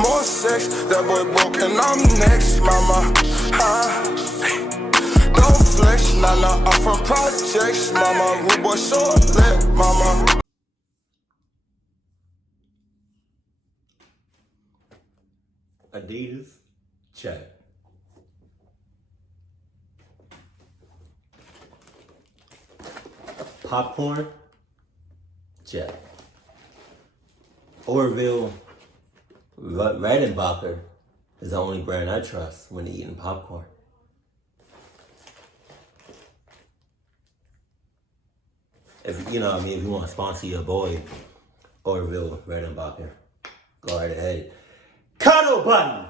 more sex. That boy broke and I'm next, mama. Don't flex, nah, I'm from projects, mama. Rude boy short lit, mama. Adidas, check. Popcorn, check. Orville Redenbacher is the only brand I trust when eating popcorn. If you know what I mean, if you want to sponsor your boy, Orville Redenbacher, go right ahead. Cuddle button!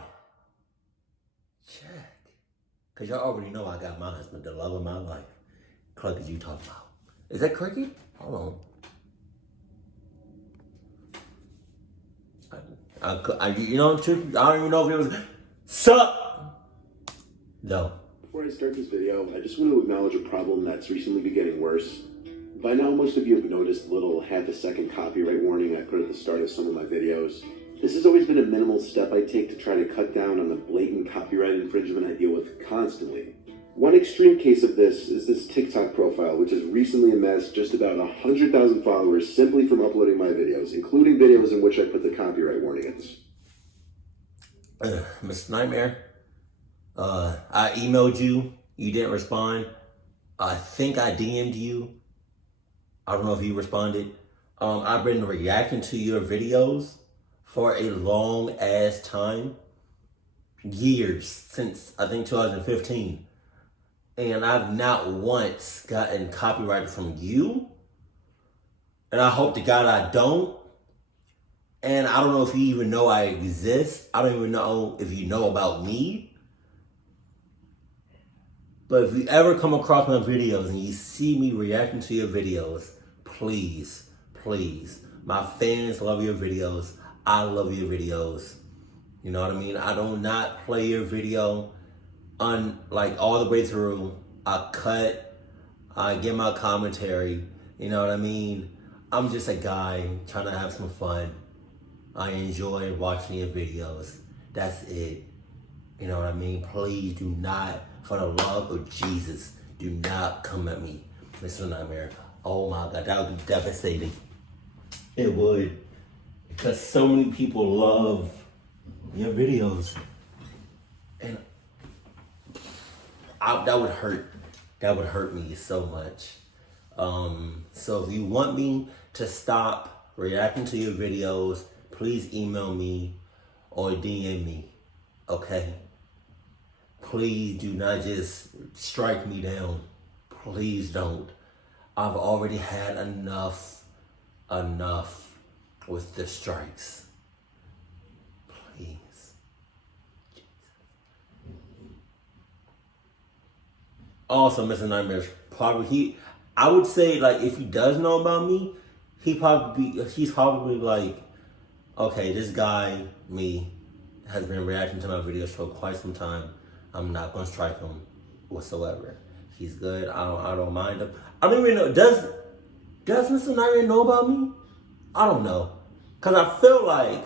Check. Because y'all already know I got my husband, the love of my life. Cluck, is you talking about? Is that cricket? Hold on. You know, I don't even know if it was. Sup? No. Before I start this video, I just want to acknowledge a problem that's recently been getting worse. By now, most of you have noticed the little half-a-second copyright warning I put at the start of some of my videos. This has always been a minimal step I take to try to cut down on the blatant copyright infringement I deal with constantly. One extreme case of this is this TikTok profile, which has recently amassed just about 100,000 followers simply from uploading my videos, including videos in which I put the copyright warning at this. Mr. Nightmare, I emailed you. You didn't respond. I think I DM'd you. I don't know if you responded. I've been reacting to your videos for a long ass time. Years, since I think 2015. And I've not once gotten copyright from you. And I hope to God I don't. And I don't know if you even know I exist. I don't even know if you know about me. But if you ever come across my videos and you see me reacting to your videos, please, please. My fans love your videos. I love your videos. You know what I mean? I do not play your video like all the way through. I cut, I get my commentary, you know what I mean? I'm just a guy trying to have some fun. I enjoy watching your videos. That's it. You know what I mean? Please do not, for the love of Jesus, do not come at me, Mr. Nightmare. Oh my God, that would be devastating. It would. Because so many people love your videos. And that would hurt. That would hurt me so much. So if you want me to stop reacting to your videos, please email me or DM me, okay? Please do not just strike me down. Please don't. I've already had enough with the strikes. Please. Also, Mr. Nightmare's probably I would say, like, if he does know about me, he's probably like, okay, this guy, me, has been reacting to my videos for quite some time. I'm not gonna strike him whatsoever. He's good. I don't mind him. I don't even know. Does Mr. Nightmare know about me? I don't know. Cause I feel like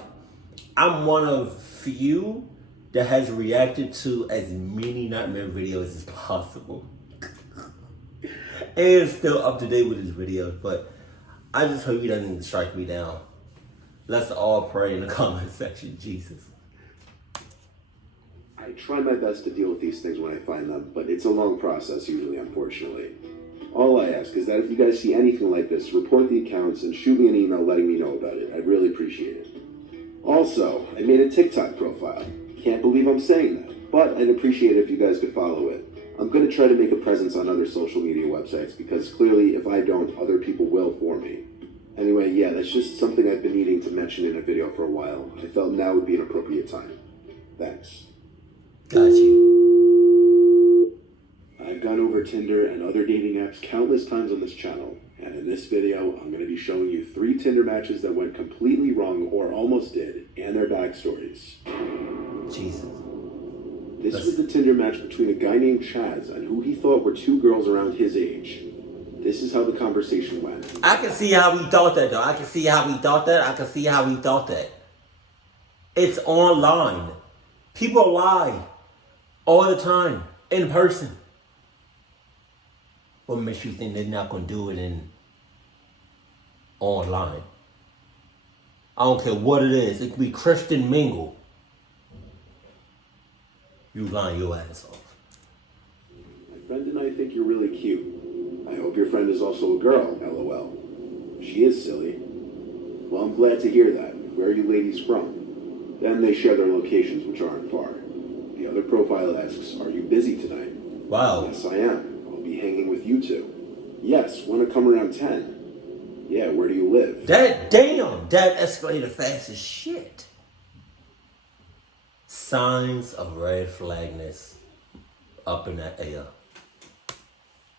I'm one of few that has reacted to as many Nightmare videos as possible. And still up to date with his videos, but I just hope he doesn't strike me down. Let's all pray in the comment section, Jesus. I try my best to deal with these things when I find them, but it's a long process usually, unfortunately. All I ask is that if you guys see anything like this, report the accounts and shoot me an email letting me know about it. I'd really appreciate it. Also, I made a TikTok profile. Can't believe I'm saying that, but I'd appreciate it if you guys could follow it. I'm going to try to make a presence on other social media websites because clearly if I don't, other people will for me. Anyway, yeah, that's just something I've been needing to mention in a video for a while. I felt now would be an appropriate time. Thanks. Got you. I've gone over Tinder and other dating apps countless times on this channel, and in this video, I'm going to be showing you 3 Tinder matches that went completely wrong or almost did, and their backstories. Jesus. This was the Tinder match between a guy named Chaz and who he thought were 2 girls around his age. This is how the conversation went. I can see how he thought that, though. I can see how he thought that. It's online. People lie all the time in person. What makes you think they're not going to do it in online? I don't care what it is. It could be Christian mingle. You lying your ass off. My friend and I think you're really cute. I hope your friend is also a girl, LOL. She is silly. Well, I'm glad to hear that. Where are you ladies from? Then they share their locations, which aren't far. The other profile asks, are you busy tonight? Wow. Yes, I am. I'll be hanging with you two. Yes, want to come around 10? Yeah, where do you live? That escalated fast as shit. Signs of red flagness up in the air.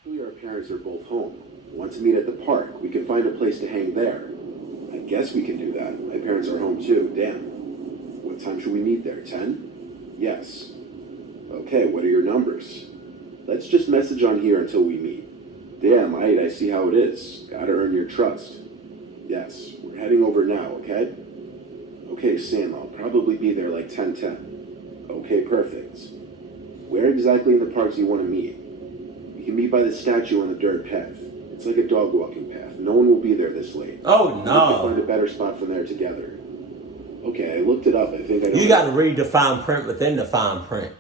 Our parents are both home. Want to meet at the park? We can find a place to hang there. I guess we can do that. My parents are home too. Damn. What time should we meet there? 10? Yes. Okay, what are your numbers? Let's just message on here until we meet. Damn, I see how it is. Gotta earn your trust. Yes, we're heading over now, okay? Okay, Sam, I'll probably be there like 10:10. Okay, perfect. Where exactly in the park do you want to meet? We can meet by the statue on the dirt path. It's like a dog walking path. No one will be there this late. Oh, We can no. find a better spot from there together. Okay, I looked it up. I think I know. You got to read the fine print within the fine print.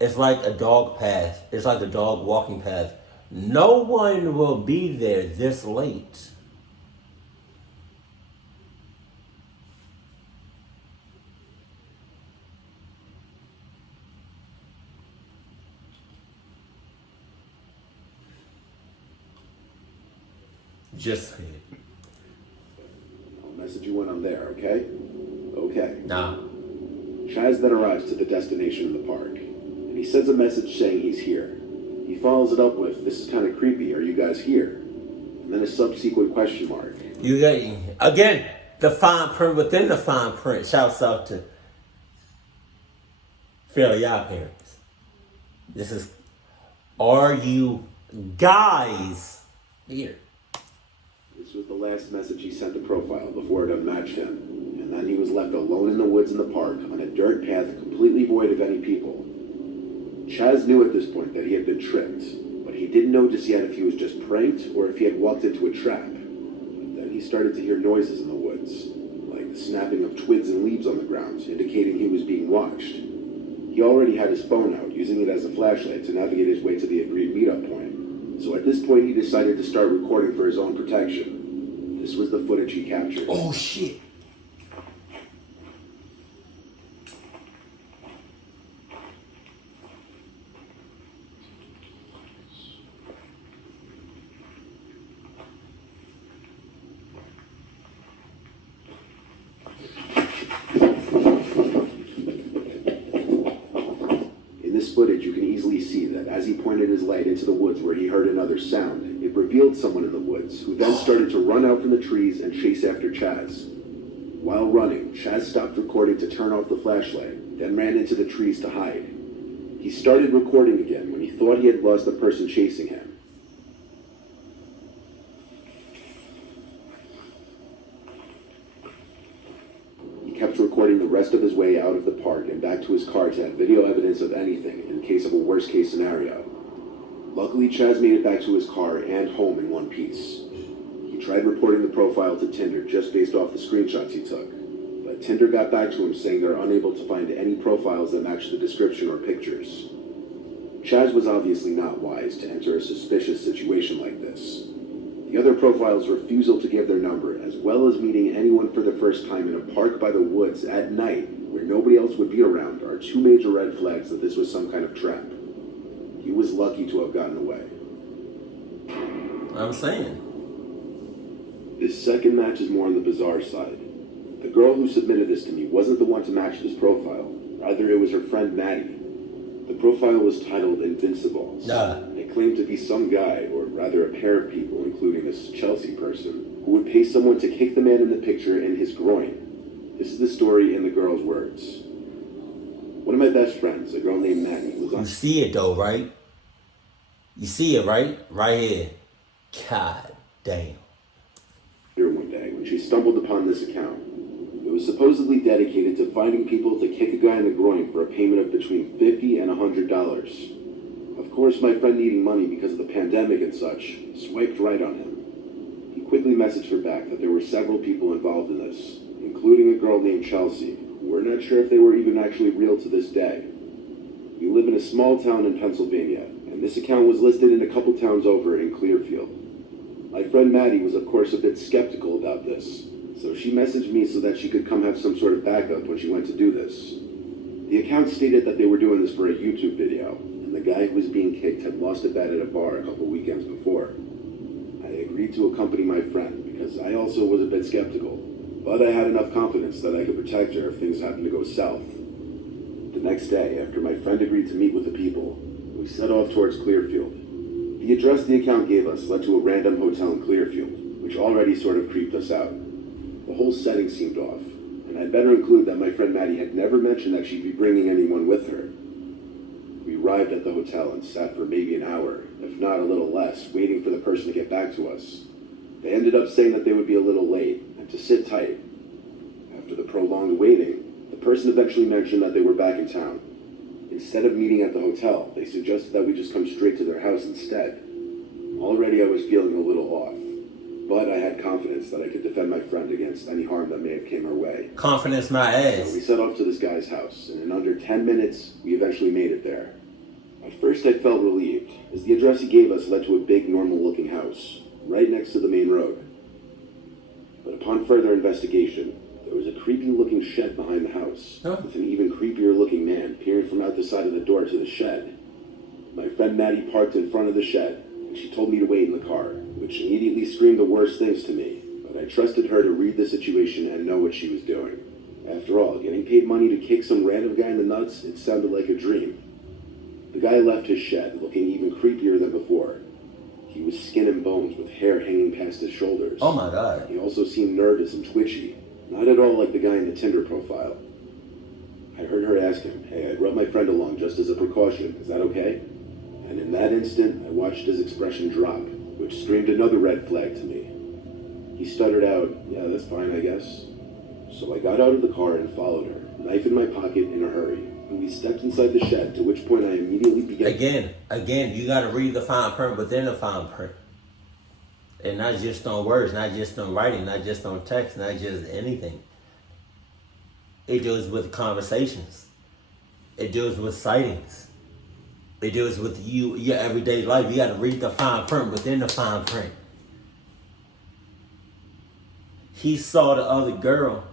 It's like a dog path. It's like a dog walking path. No one will be there this late. Just say it. I'll message you when I'm there, okay? Okay. Nah. Chaz then arrives to the destination in the park, and he sends a message saying he's here. He follows it up with, this is kind of creepy, are you guys here? And then a subsequent question mark. You got, again, the fine print within the fine print. Shouts out to Fairly Odd Parents. This is, are you guys here? This was the last message he sent to Profile before it unmatched him, and then he was left alone in the woods in the park on a dirt path completely void of any people. Chaz knew at this point that he had been tricked, but he didn't know just yet if he was just pranked or if he had walked into a trap. But then he started to hear noises in the woods, like the snapping of twigs and leaves on the ground, indicating he was being watched. He already had his phone out, using it as a flashlight to navigate his way to the agreed meetup point. So at this point, he decided to start recording for his own protection. This was the footage he captured. Oh, shit. Footage, you can easily see that as he pointed his light into the woods where he heard another sound, it revealed someone in the woods, who then started to run out from the trees and chase after Chaz. While running, Chaz stopped recording to turn off the flashlight, then ran into the trees to hide. He started recording again when he thought he had lost the person chasing him. Kept recording the rest of his way out of the park and back to his car to have video evidence of anything in case of a worst case scenario. Luckily, Chaz made it back to his car and home in one piece. He tried reporting the profile to Tinder just based off the screenshots he took, but Tinder got back to him saying they're unable to find any profiles that match the description or pictures. Chaz was obviously not wise to enter a suspicious situation like this. The other profiles' refusal to give their number, as well as meeting anyone for the first time in a park by the woods at night where nobody else would be around, are two major red flags that this was some kind of trap. He was lucky to have gotten away. I'm saying. This second match is more on the bizarre side. The girl who submitted this to me wasn't the one to match this profile. Rather, it was her friend Maddie. The profile was titled Invincible. It claimed to be some guy, or rather a pair of people, including this Chelsea person, who would pay someone to kick the man in the picture in his groin. This is the story in the girl's words. One of my best friends, a girl named Maddie, was on... You see it though, right? You see it, right? Right here. God damn. One day when she stumbled upon this account. It was supposedly dedicated to finding people to kick a guy in the groin for a payment of between $50 and $100. Of course, my friend needing money because of the pandemic and such, swiped right on him. He quickly messaged her back that there were several people involved in this, including a girl named Chelsea. We're not sure if they were even actually real to this day. We live in a small town in Pennsylvania, and this account was listed in a couple towns over in Clearfield. My friend Maddie was of course a bit skeptical about this, so she messaged me so that she could come have some sort of backup when she went to do this. The account stated that they were doing this for a YouTube video, and the guy who was being kicked had lost a bet at a bar a couple weekends before. I agreed to accompany my friend because I also was a bit skeptical, but I had enough confidence that I could protect her if things happened to go south. The next day, after my friend agreed to meet with the people, we set off towards Clearfield. The address the account gave us led to a random hotel in Clearfield, which already sort of creeped us out. The whole setting seemed off, and I'd better include that my friend Maddie had never mentioned that she'd be bringing anyone with her. We arrived at the hotel and sat for maybe an hour, if not a little less, waiting for the person to get back to us. They ended up saying that they would be a little late, and to sit tight. After the prolonged waiting, the person eventually mentioned that they were back in town. Instead of meeting at the hotel, they suggested that we just come straight to their house instead. Already I was feeling a little off, but I had confidence that I could defend my friend against any harm that may have came her way. Confidence my ass. So we set off to this guy's house, and in under 10 minutes, we eventually made it there. At first I felt relieved, as the address he gave us led to a big normal-looking house, right next to the main road. But upon further investigation, there was a creepy-looking shed behind the house, with an even creepier-looking man peering from out the side of the door to the shed. My friend Maddie parked in front of the shed, and she told me to wait in the car, which immediately screamed the worst things to me, but I trusted her to read the situation and know what she was doing. After all, getting paid money to kick some random guy in the nuts, it sounded like a dream. The guy left his shed, looking even creepier than before. He was skin and bones, with hair hanging past his shoulders. Oh my God. He also seemed nervous and twitchy, not at all like the guy in the Tinder profile. I heard her ask him, "Hey, I brought my friend along just as a precaution, is that okay?" And in that instant, I watched his expression drop, which screamed another red flag to me. He stuttered out, "Yeah, that's fine, I guess." So I got out of the car and followed her, knife in my pocket in a hurry, and we stepped inside the shed, to which point I immediately began... Again, you gotta read the fine print within the fine print. And not just on words, not just on writing, not just on text, not just anything. It deals with conversations. It deals with sightings. It deals with your everyday life. You gotta read the fine print within the fine print. He saw the other girl,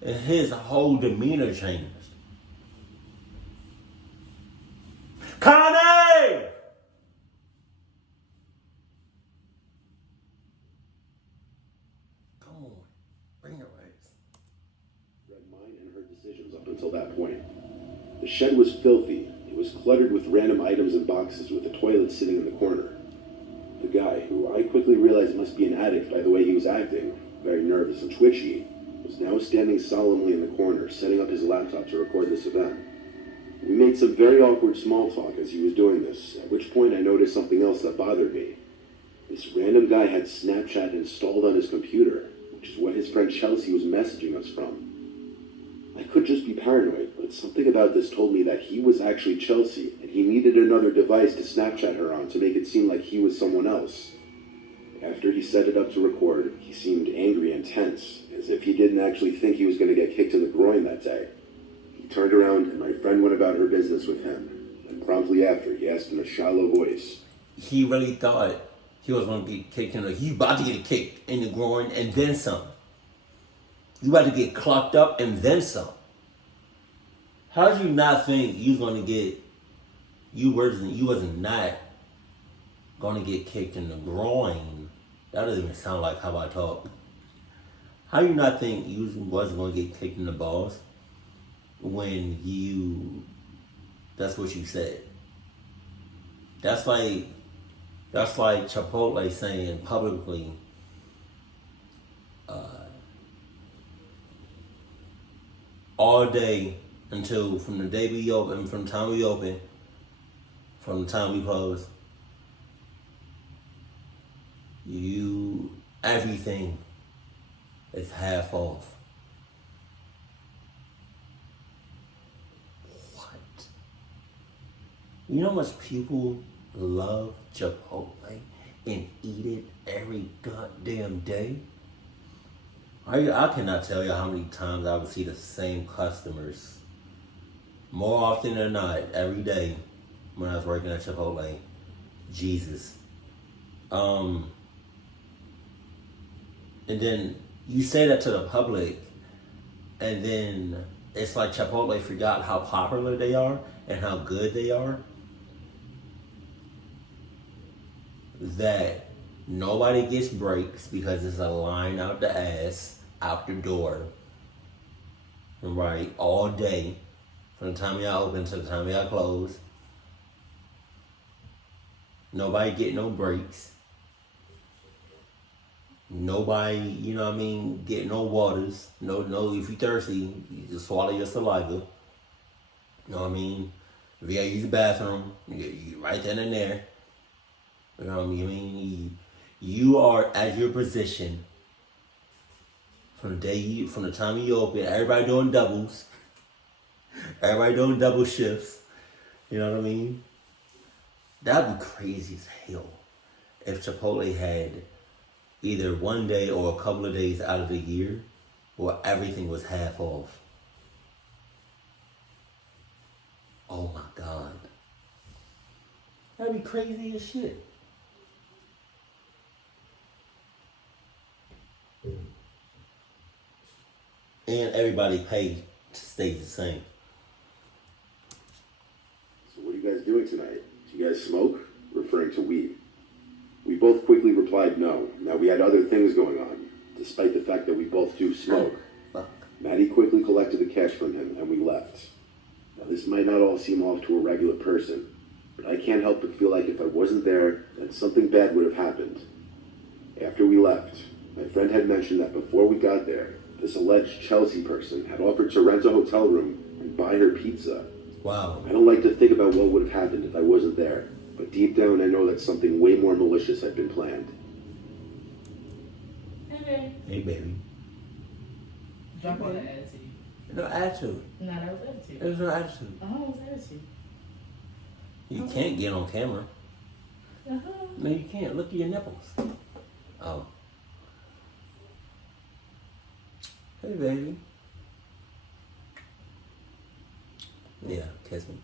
and his whole demeanor changed. Connie! Come on, bring your legs. Read mine and her decisions up until that point. The shed was filthy. It was cluttered with random items and boxes, with a toilet sitting in the corner. The guy, who I quickly realized must be an addict by the way he was acting, very nervous and twitchy, was now standing solemnly in the corner, setting up his laptop to record this event. We made some very awkward small talk as he was doing this, at which point I noticed something else that bothered me. This random guy had Snapchat installed on his computer, which is what his friend Chelsea was messaging us from. I could just be paranoid, but something about this told me that he was actually Chelsea, and he needed another device to Snapchat her on to make it seem like he was someone else. After he set it up to record, he seemed angry and tense, as if he didn't actually think he was going to get kicked in the groin that day. He turned around, and my friend went about her business with him, and promptly after, he asked in a shallow voice, He really thought he was going to get kicked in the... He about to get kicked in the groin and then some. You about to get clocked up and then some. How did you not think you was going to get... You wasn't not going to get kicked in the groin? That doesn't even sound like how I talk. How do you not think you wasn't going to get kicked in the balls when you... That's what you said. That's like Chipotle saying publicly, all day until from the day we open, from the time we open, from the time we close, everything is half off. You know how much people love Chipotle and eat it every goddamn day? I cannot tell you how many times I would see the same customers. More often than not, every day when I was working at Chipotle. Jesus. And then you say that to the public, and then it's like Chipotle forgot how popular they are and how good they are. That nobody gets breaks because there's a line out the ass, out the door, right, all day, from the time y'all open to the time y'all close. Nobody get no breaks. Nobody, you know what I mean, get no waters. No, if you're thirsty, you just swallow your saliva. You know what I mean? If you gotta use the bathroom, you right then and there. You know what I mean? You are at your position from the time you open. Everybody doing doubles. Everybody doing double shifts. You know what I mean? That'd be crazy as hell if Chipotle had either one day or a couple of days out of the year where everything was half off. Oh my God. That'd be crazy as shit. And everybody pay stays the same. So what are you guys doing tonight? Do you guys smoke? Referring to weed. We both quickly replied no. Now we had other things going on, despite the fact that we both do smoke. Fuck. Maddie quickly collected the cash from him and we left. Now this might not all seem off to a regular person, but I can't help but feel like if I wasn't there, then something bad would have happened. After we left, my friend had mentioned that before we got there, this alleged Chelsea person had offered to rent a hotel room and buy her pizza. Wow. I don't like to think about what would have happened if I wasn't there, but deep down I know that something way more malicious had been planned. Hey, babe. Hey, baby. Drop on the attitude. No attitude. No, that was attitude. There's no attitude. Oh, it was attitude. You can't get on camera. Uh-huh. No, you can't. Look at your nipples. Oh. Hey, baby. Yeah, kiss me.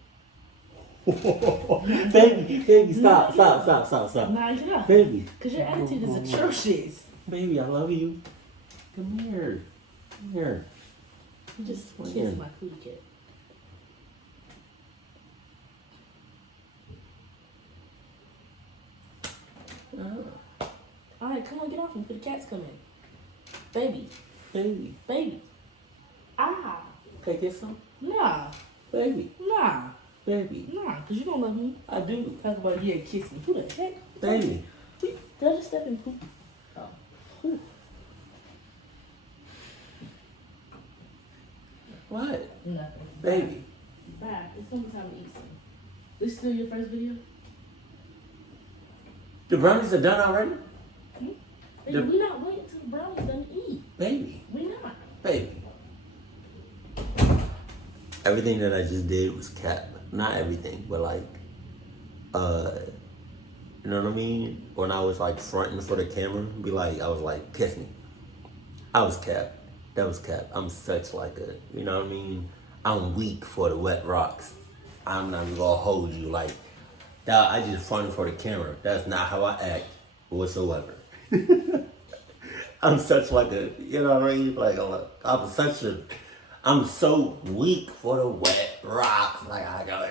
baby, stop. Nah, get up. Baby. Because your attitude is atrocious. Baby, I love you. Come here. Come here. You just Come kiss here. my cootie cat. Alright, come on, get off me before the cats come in. Baby. Baby. Baby. Ah. Can I get some? Nah. Baby. Nah. Baby. Nah. Because you don't love me. I do. Talk about yeah, kiss me. Who the heck? Baby. Did I just step in poop? Oh. Who? What? Nothing. Baby. Bye. It's gonna be time to eat some. This still your first video? The brownies are done already? Baby, we not waiting till the brownies done to eat. Baby. We not. Baby. Everything that I just did was cap. Not everything, but like, you know what I mean? When I was like fronting for the camera, I was like, kiss me. I was cap. That was cap. I'm such like a, you know what I mean? I'm weak for the wet rocks. I'm not even gonna hold you like that. I just fronted for the camera. That's not how I act whatsoever. I'm such like a, you know what I mean? Like I'm so weak for the wet rocks. Like I go,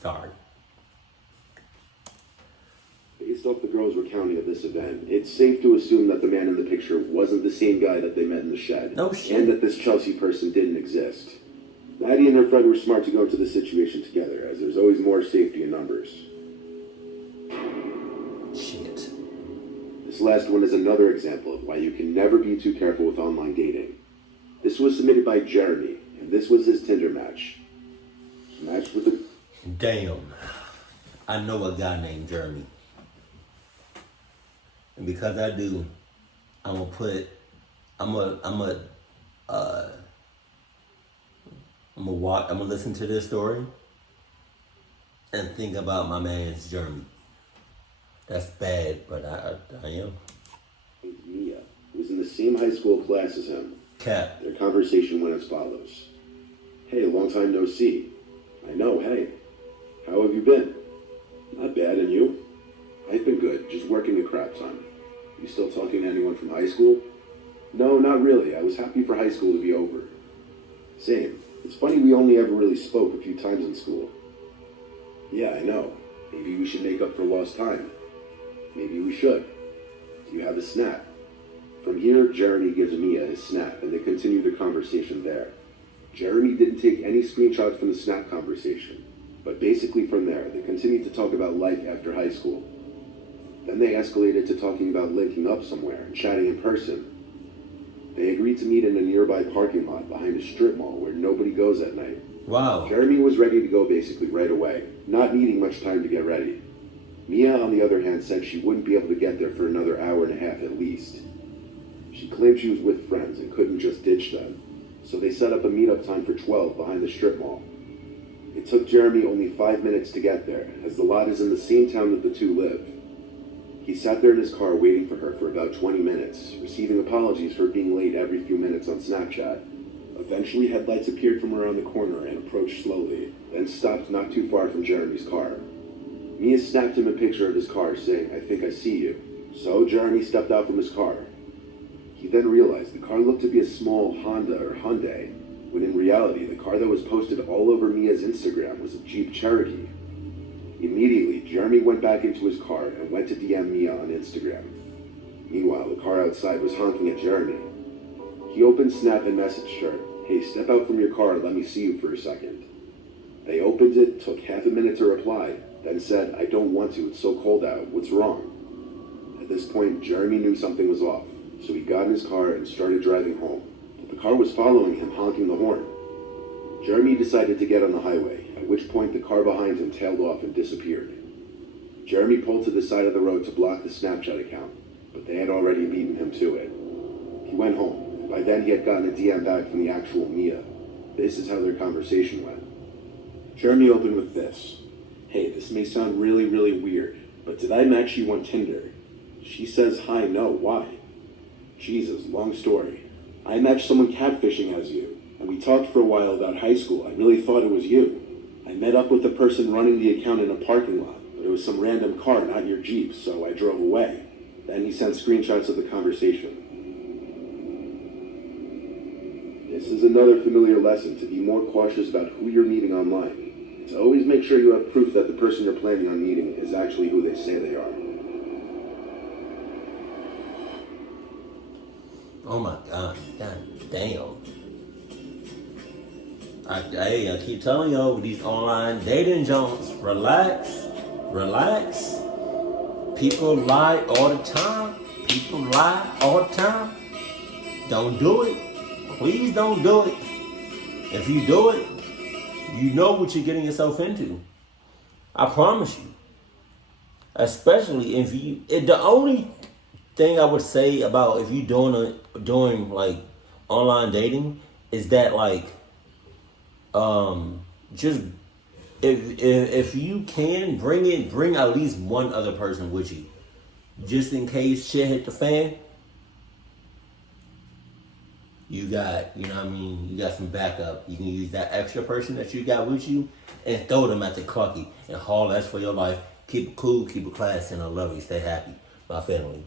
sorry. Based off the girls' recounting of this event, it's safe to assume that the man in the picture wasn't the same guy that they met in the shed. No shit. And that this Chelsea person didn't exist. Maddie and her friend were smart to go into the situation together, as there's always more safety in numbers. Shit. This last one is another example of why you can never be too careful with online dating. This was submitted by Jeremy, and this was his Tinder match. Matched with the... Damn. I know a guy named Jeremy. And because I do, I'm gonna listen to this story, and think about my man's Jeremy. That's bad, but I am. Mia, who was in the same high school class as him. Cap. Their conversation went as follows. Hey, long time no see. I know, hey. How have you been? Not bad, and you? I've been good, just working a crap ton. You still talking to anyone from high school? No, not really. I was happy for high school to be over. Same. It's funny we only ever really spoke a few times in school. Yeah, I know. Maybe we should make up for lost time. Maybe we should. Do you have a snap? From here, Jeremy gives Mia his snap, and they continue their conversation there. Jeremy didn't take any screenshots from the snap conversation, but basically from there, they continued to talk about life after high school. Then they escalated to talking about linking up somewhere and chatting in person. They agreed to meet in a nearby parking lot behind a strip mall where nobody goes at night. Wow. Jeremy was ready to go basically right away, not needing much time to get ready. Mia, on the other hand, said she wouldn't be able to get there for another hour and a half at least. She claimed she was with friends and couldn't just ditch them, so they set up a meetup time for 12 behind the strip mall. It took Jeremy only 5 minutes to get there, as the lot is in the same town that the two live. He sat there in his car waiting for her for about 20 minutes, receiving apologies for being late every few minutes on Snapchat. Eventually, headlights appeared from around the corner and approached slowly, then stopped not too far from Jeremy's car. Mia snapped him a picture of his car, saying, "I think I see you." So Jeremy stepped out from his car. He then realized the car looked to be a small Honda or Hyundai, when in reality, the car that was posted all over Mia's Instagram was a Jeep Cherokee. Immediately, Jeremy went back into his car and went to DM Mia on Instagram. Meanwhile, the car outside was honking at Jeremy. He opened Snap and messaged her, "Hey, step out from your car and let me see you for a second." They opened it, took half a minute to reply, then said, "I don't want to, it's so cold out, what's wrong?" At this point, Jeremy knew something was off, so he got in his car and started driving home. But the car was following him, honking the horn. Jeremy decided to get on the highway, at which point the car behind him tailed off and disappeared. Jeremy pulled to the side of the road to block the Snapchat account, but they had already beaten him to it. He went home, and by then he had gotten a DM back from the actual Mia. This is how their conversation went. Jeremy opened with this. "Hey, this may sound really, really weird, but did I match you on Tinder?" She says, "Hi, no, why?" "Jesus, long story. I matched someone catfishing as you, and we talked for a while about high school. I really thought it was you. I met up with the person running the account in a parking lot, but it was some random car, not your Jeep, so I drove away." Then he sent screenshots of the conversation. This is another familiar lesson to be more cautious about who you're meeting online. To always make sure you have proof that the person you're planning on meeting is actually who they say they are. Oh my God. God damn. I keep telling y'all with these online dating joints, relax. People lie all the time. Don't do it. Please don't do it. If you do it, you know what you're getting yourself into. I promise you. Especially if you, the only thing I would say about if you doing like online dating is that like, just if you can bring at least one other person with you, just in case shit hit the fan. You got, you know what I mean, you got some backup. You can use that extra person that you got with you and throw them at the clucky and haul ass for your life. Keep it cool, keep it classy, and I love you. Stay happy. My family.